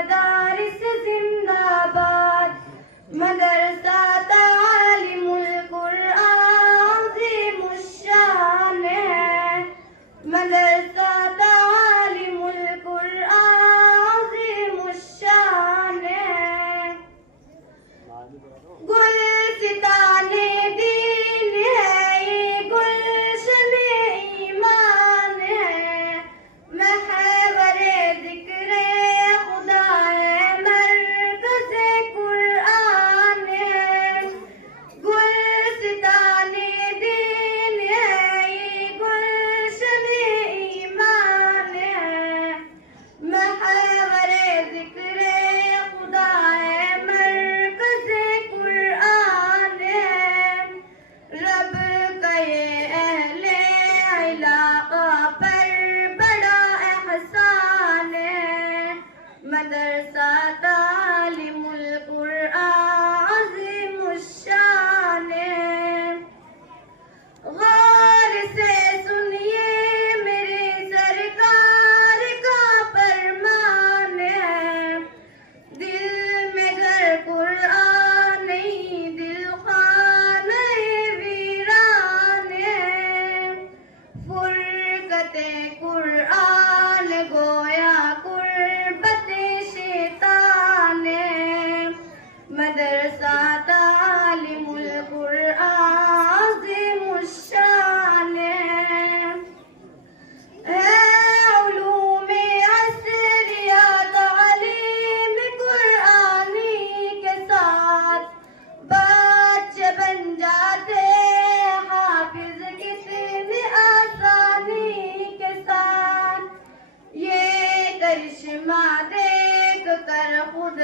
مدارس زندہ باد. مدرسہ تعلیم القرآن عظیم الشان ہے. مدرسہ تعلیم القرآن عظیم الشان ہے. گلستان دین ہے یہ گلشن ایمان ہے. محور ذکر خدا ہے مرکز قرآن ہے. گلستان دین ہے یہ گلشن ایمان ہے. محور ذکر خدا ہے مرکز قرآن ہے. رب کا یہ اہل علاقہ پر بڑا احسان ہے. مدرسہ تعلیم القرآن عظیم الشان ہے. غور سے سنیے میرے سرکار کا فرمان ہے. دل میں گھر قرآن نہیں دل خانہ ویران ہے. فرقت قرآن گویا قربت شیطان ہے. مدرسہ تعلیم القرآن عظیم الشان ہے. علوم عصریہ تعلیم قرآنی کے ساتھ بچے بن جاتے حافظ کتنی آسانی کے ساتھ. یہ کرشمہ دیکھ کر خود